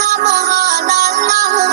Namaha, Namaha.